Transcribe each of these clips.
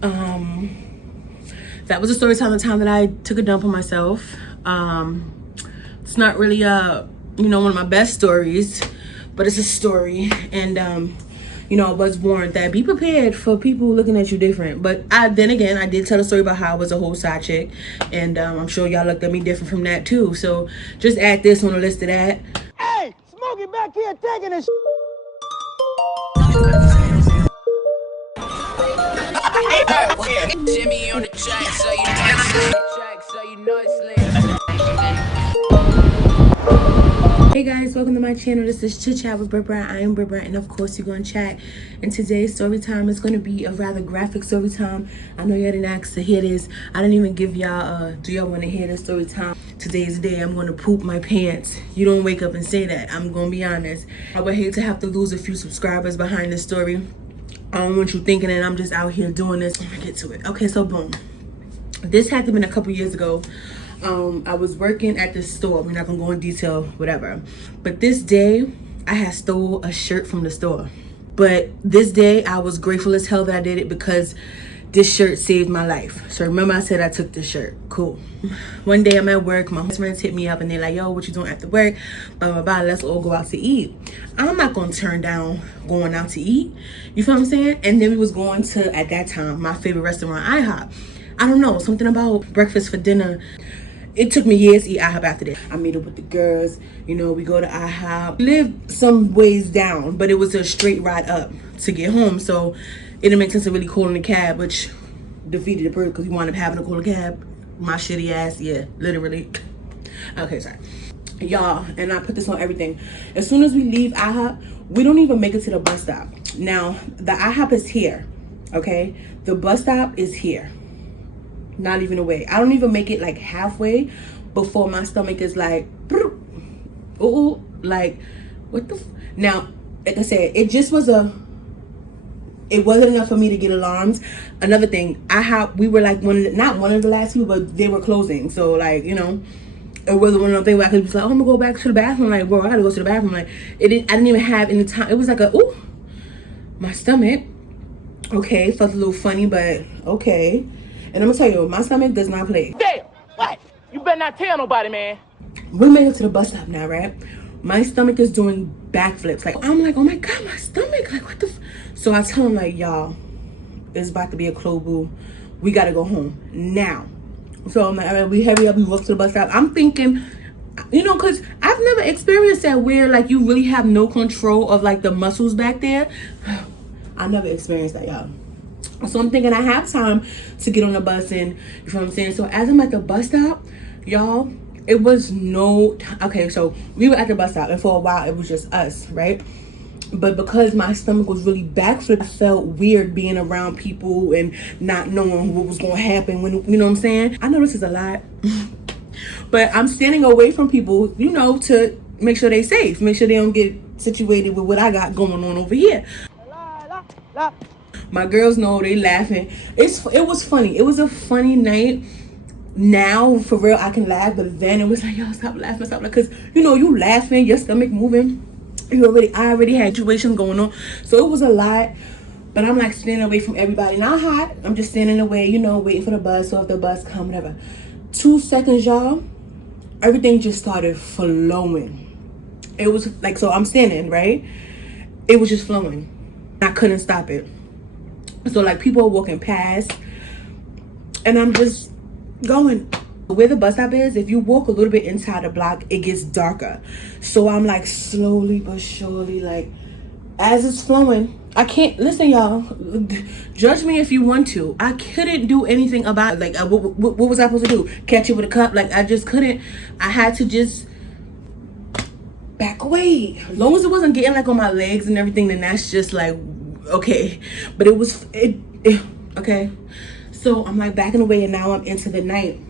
That was a story time, the time that I took a dump on myself. It's not really you know, one of my best stories, but it's a story. And you know, I was warned that be prepared for people looking at you different. But then again, I did tell a story about how I was a whole side chick, and I'm sure y'all looked at me different from that too. So just add this on the list of that. Hey, Smokey back here taking a Jimmy on the track, so you know it's lit. Hey guys, welcome to my channel. This is Chit Chat with Brit. I am Brit, and of course you're going to chat. And today's story time is going to be a rather graphic story time. I know y'all didn't ask to hear this. I didn't even give y'all do y'all want to hear this story time? Today's the day I'm going to poop my pants. You don't wake up and say that. I'm going to be honest. I would hate to have to lose a few subscribers behind this story. I don't want you thinking that I'm just out here doing this. Let me get to it. Okay, so boom. This had to have been a couple years ago. I was working at this store. We're not gonna go in detail, whatever. But this day, I had stole a shirt from the store. But this day, I was grateful as hell that I did it because this shirt saved my life. So remember I said I took this shirt. Cool. One day I'm at work, my friends hit me up and they're like, yo, what you doing after work? Blah, blah, blah, let's all go out to eat. I'm not gonna turn down going out to eat. You feel what I'm saying? And then we was going to, at that time, my favorite restaurant, IHOP. I don't know, something about breakfast for dinner. It took me years to eat IHOP after that. I meet up with the girls, you know, we go to IHOP. We lived some ways down, but it was a straight ride up to get home. So it didn't make sense to really call in a cab, which defeated the purpose because we wound up having to call a cab. My shitty ass, yeah, literally. Okay, sorry. Y'all, and I put this on everything. As soon as we leave IHOP, we don't even make it to the bus stop. Now, the IHOP is here, okay? The bus stop is here. Not even away. I don't even make it like halfway before my stomach is like, ooh, like, what the now, like I said, it just was it wasn't enough for me to get alarms. Another thing, we were like not one of the last people, but they were closing. So like, you know, it wasn't one of those things where I could be like, oh, I'm gonna go back to the bathroom. Like, bro, I gotta go to the bathroom. Like, I didn't even have any time. It was like ooh, my stomach. Okay, felt a little funny, but okay. And I'm gonna tell you, my stomach does not play. Damn, what? You better not tell nobody, man. We made it to the bus stop now, right? My stomach is doing backflips. Like, I'm like, oh my God, my stomach. Like, what the So I tell him, like, y'all, it's about to be a close boo. We gotta go home now. So I'm like, all right, we hurry up, we walk to the bus stop. I'm thinking, you know, because I've never experienced that where, like, you really have no control of, like, the muscles back there. I never experienced that, y'all. So I'm thinking I have time to get on the bus and, you know what I'm saying? So as I'm at the bus stop, y'all, it was okay, so we were at the bus stop and for a while it was just us, right? But because my stomach was really backflip, I felt weird being around people and not knowing what was going to happen when, you know what I'm saying? I know this is a lot, but I'm standing away from people, you know, to make sure they're safe, make sure they don't get situated with what I got going on over here. My girls know, they laughing. It was funny. It was a funny night. Now, for real, I can laugh, but then it was like, yo, stop laughing, stop laughing. Because, you know, you laughing, your stomach moving. I already had situations going on. So it was a lot. But I'm like standing away from everybody. Not hot. I'm just standing away, you know, waiting for the bus. So if the bus come, whatever. 2 seconds, y'all, everything just started flowing. It was like, so I'm standing, right? It was just flowing. I couldn't stop it. So like people are walking past and I'm just going. Where the bus stop is, if you walk a little bit inside the block, it gets darker. So I'm like slowly but surely, like as it's flowing, I can't, listen y'all, judge me if you want to. I couldn't do anything about it. Like what was I supposed to do? Catch it with a cup? Like I just couldn't. I had to just back away. As long as it wasn't getting like on my legs and everything, then that's just like, okay. But it was okay. So I'm like backing away and now I'm into the night.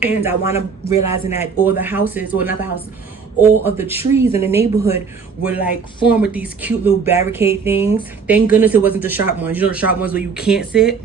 And I wound up realizing that all the houses, or not the houses, all of the trees in the neighborhood were like formed with these cute little barricade things. Thank goodness it wasn't the sharp ones. You know the sharp ones where you can't sit?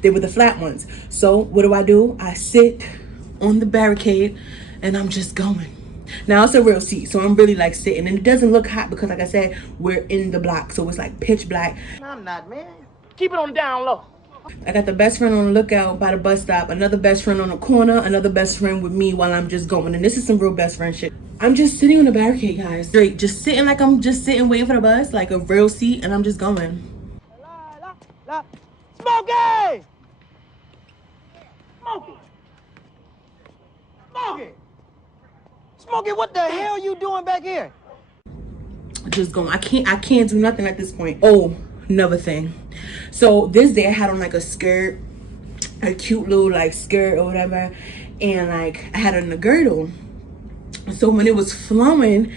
They were the flat ones. So what do? I sit on the barricade and I'm just going. Now it's a real seat, so I'm really like sitting, and it doesn't look hot because like I said, we're in the block, so it's like pitch black. I'm not, man. Keep it on the down low. I got the best friend on the lookout by the bus stop, another best friend on the corner, another best friend with me while I'm just going. And this is some real best friend shit. I'm just sitting on the barricade, guys. Straight, just sitting like I'm just sitting waiting for the bus, like a real seat, and I'm just going. Smokey! Smokey! Smokey! Smokey, what the hell you doing back here? Just going. I can't do nothing at this point. Oh, another thing. So this day I had on like a skirt, a cute little like skirt or whatever, and like I had on a girdle. So when it was flowing,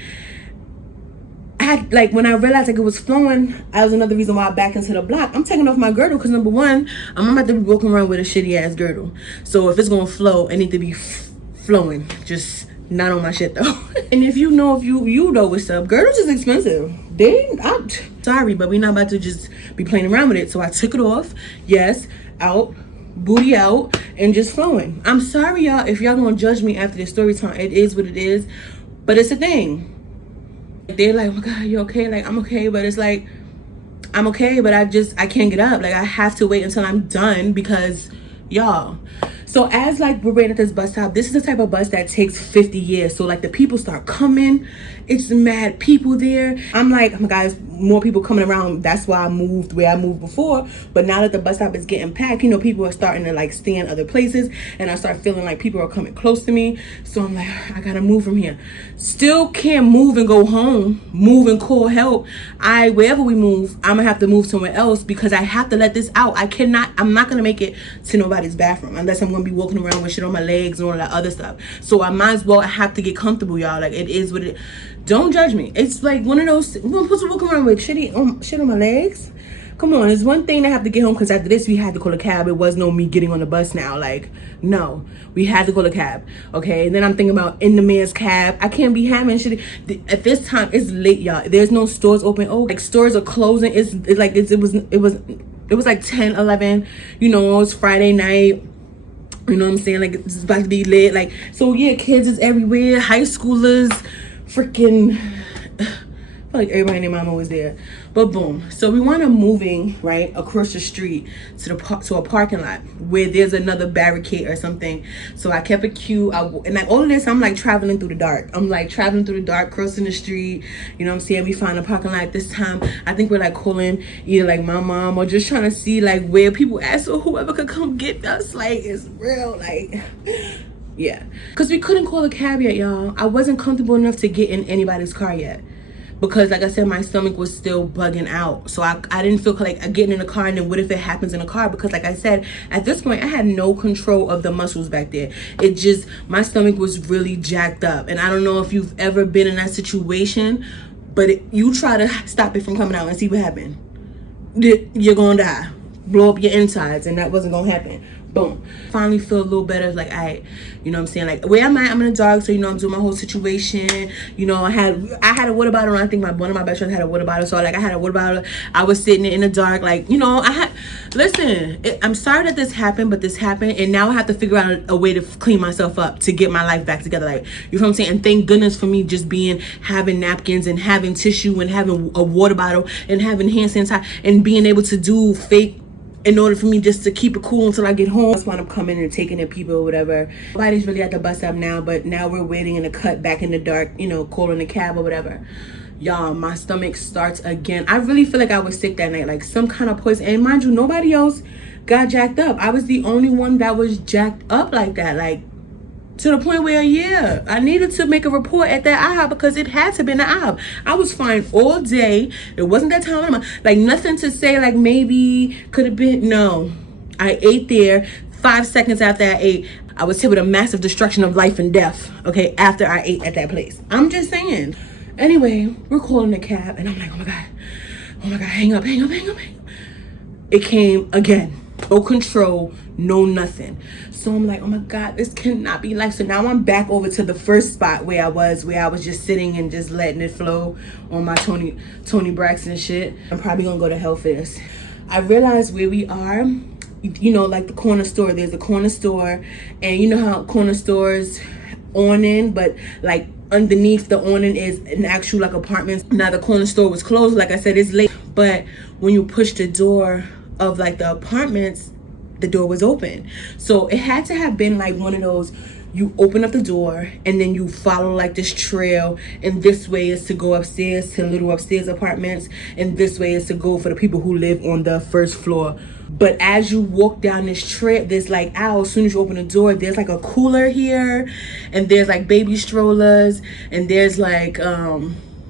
I had like, when I realized like it was flowing, that was another reason why I back into the block. I'm taking off my girdle because number one, I'm about to be walking around with a shitty ass girdle. So if it's gonna flow, it need to be flowing, just not on my shit though. And if you know what's up, girdles is expensive. I'm sorry, but we're not about to just be playing around with it. So I took it off, yes, out, booty out, and just flowing. I'm sorry y'all if y'all gonna judge me after this story time. It is what it is, but it's a thing. They're like, oh my God, you okay? Like, I'm okay, but it's like, I'm okay, but I can't get up. Like, I have to wait until I'm done because y'all. So as like we're waiting at this bus stop, this is the type of bus that takes 50 years. So like the people start coming, it's mad people there. I'm like, oh my God, more people coming around. That's why I moved where I moved before. But now that the bus stop is getting packed, you know, people are starting to like stay in other places, and I start feeling like people are coming close to me. So I'm like, I gotta move from here. Still can't move and go home, move and call help. Wherever we move, I'm gonna have to move somewhere else because I have to let this out. I'm not gonna make it to nobody's bathroom unless I'm gonna be walking around with shit on my legs and all that other stuff. So I might as well have to get comfortable, y'all. Like, it is what it is. Don't judge me. It's like one of those, I'm supposed to walk around with shit on my legs. Come on, it's one thing to have to get home because after this we had to call a cab. It was no me getting on the bus now. Like, no, we had to call a cab. Okay, and then I'm thinking about in the man's cab. I can't be having shit at this time. It's late, y'all. There's no stores open. Oh, like stores are closing. It was like 10, 11. You know, it's Friday night. You know what I'm saying? Like, it's about to be lit. Like, so yeah, kids is everywhere. High schoolers, freaking. I feel like everybody and their mama was there. But boom, so we wound up moving right across the street to a parking lot where there's another barricade or something. So I kept it cute, and like all of this, I'm like traveling through the dark. I'm like traveling through the dark, crossing the street. You know what I'm saying? We find a parking lot this time. I think we're like calling either like my mom or just trying to see like where people ask for whoever could come get us. Like, it's real, like. Yeah, because we couldn't call a cab yet, y'all. I wasn't comfortable enough to get in anybody's car yet. Because like I said, my stomach was still bugging out. So I didn't feel like getting in the car, and then what if it happens in the car? Because like I said, at this point, I had no control of the muscles back there. It just, my stomach was really jacked up. And I don't know if you've ever been in that situation, but you try to stop it from coming out and see what happened. You're gonna die. Blow up your insides, and that wasn't gonna happen. Boom. Finally feel a little better. Like, I, you know what I'm saying? Like, where I'm at, I'm in the dark, so you know I'm doing my whole situation. You know, I had a water bottle, and I think one of my best friends had a water bottle. So like, I had a water bottle. I was sitting in the dark, like, you know, listen, I'm sorry that this happened, but this happened, and now I have to figure out a way to clean myself up to get my life back together. Like, you know what I'm saying? And thank goodness for me just having napkins and having tissue and having a water bottle and having hand sanitizer and being able to do fake in order for me just to keep it cool until I get home. That's why I'm coming and taking the people or whatever. Nobody's really at the bus stop now, but now we're waiting in the cut back in the dark, you know, calling the cab or whatever. Y'all, my stomach starts again. I really feel like I was sick that night, like some kind of poison. And mind you, nobody else got jacked up. I was the only one that was jacked up like that, like to the point where, yeah, I needed to make a report at that IHOP because it had to be an IHOP. I was fine all day. It wasn't that time, like nothing to say like maybe could have been. No, I ate there. 5 seconds after I ate, I was hit with a massive destruction of life and death. Okay, after I ate at that place. I'm just saying. Anyway, we're calling a cab, and I'm like, oh my god, hang up. It came again. No control, no nothing. So I'm like, oh my god, this cannot be life. So now I'm back over to the first spot where I was just sitting and just letting it flow on my Tony Braxton shit. I'm probably gonna go to hell for this. I realized where we are, you know, like the corner store. There's a corner store, and you know how corner stores awning, but like underneath the awning is an actual like apartment. Now the corner store was closed. Like I said, it's late, but when you push the door of like the apartments, the door was open. So it had to have been like one of those, you open up the door and then you follow like this trail, and this way is to go upstairs to little upstairs apartments, and this way is to go for the people who live on the first floor. But as you walk down this trail, there's like, as soon as you open the door, there's like a cooler here, and there's like baby strollers, and there's like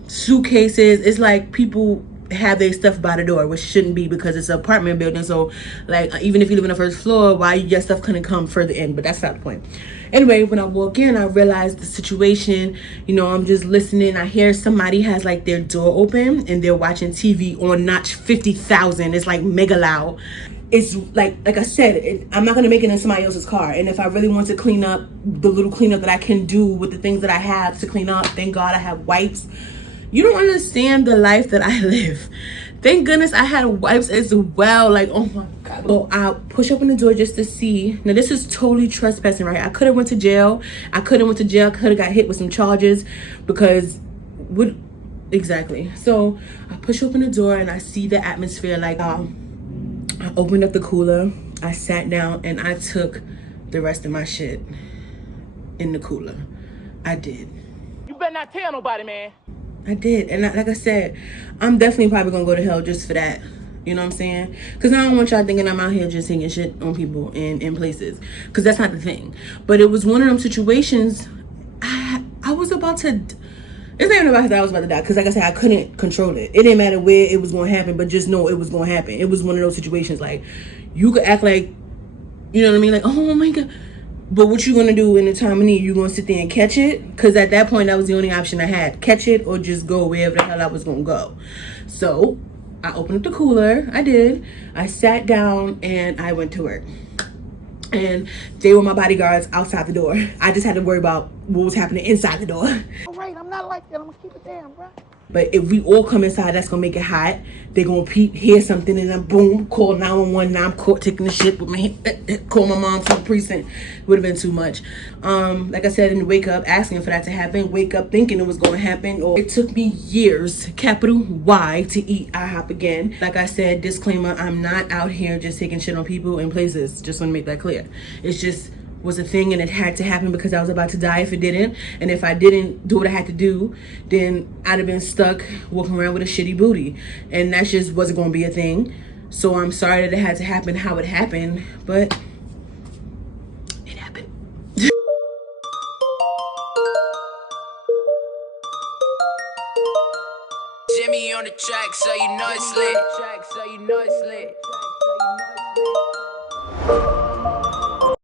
suitcases. It's like people have their stuff by the door, which shouldn't be because it's an apartment building. So like, even if you live on the first floor, why your stuff couldn't come further in? But that's not the point. Anyway, when I walk in, I realize the situation. You know, I'm just listening. I hear somebody has like their door open and they're watching TV on notch 50,000. It's like mega loud. It's like I said, I'm not gonna make it in somebody else's car. And if I really want to clean up, the little cleanup that I can do with the things that I have to clean up, thank God I have wipes. You don't understand the life that I live. Thank goodness I had wipes as well. Like, oh my God. So I push open the door just to see. Now this is totally trespassing, right? I could have went to jail. I could have got hit with some charges because exactly. So I push open the door and I see the atmosphere. Like, I opened up the cooler. I sat down and I took the rest of my shit in the cooler. I did. You better not tell nobody, man. I did. And like I said, I'm definitely probably gonna go to hell just for that. You know what I'm saying? Because I don't want y'all thinking I'm out here just taking shit on people in places. Because that's not the thing. But it was one of them situations. I was about to... It's not even about that I was about to die. Because like I said, I couldn't control it. It didn't matter where it was going to happen. But just know it was going to happen. It was one of those situations. Like, you could act like... You know what I mean? Like, oh my God... But what you gonna do in the time of need? You gonna sit there and catch it? Because at that point, that was the only option I had. Catch it or just go wherever the hell I was gonna go. So I opened up the cooler. I did. I sat down and I went to work. And they were my bodyguards outside the door. I just had to worry about what was happening inside the door. All right, I'm not like that. I'm gonna keep it down, bro. But if we all come inside, that's gonna make it hot. They're gonna hear something and then boom, call 911. Now I'm caught taking the shit with my hand, call my mom from the precinct. Would have been too much. Like I said, and wake up asking for that to happen. Wake up thinking it was gonna happen. Or it took me years, capital Y, to eat IHOP again. Like I said, disclaimer, I'm not out here just taking shit on people in places. Just wanna make that clear. It's just was a thing and it had to happen because I was about to die if it didn't. And if I didn't do what I had to do, then I'd have been stuck walking around with a shitty booty. And that just wasn't gonna be a thing. So I'm sorry that it had to happen how it happened, but it happened. Jimmy on the track, so you know it's lit.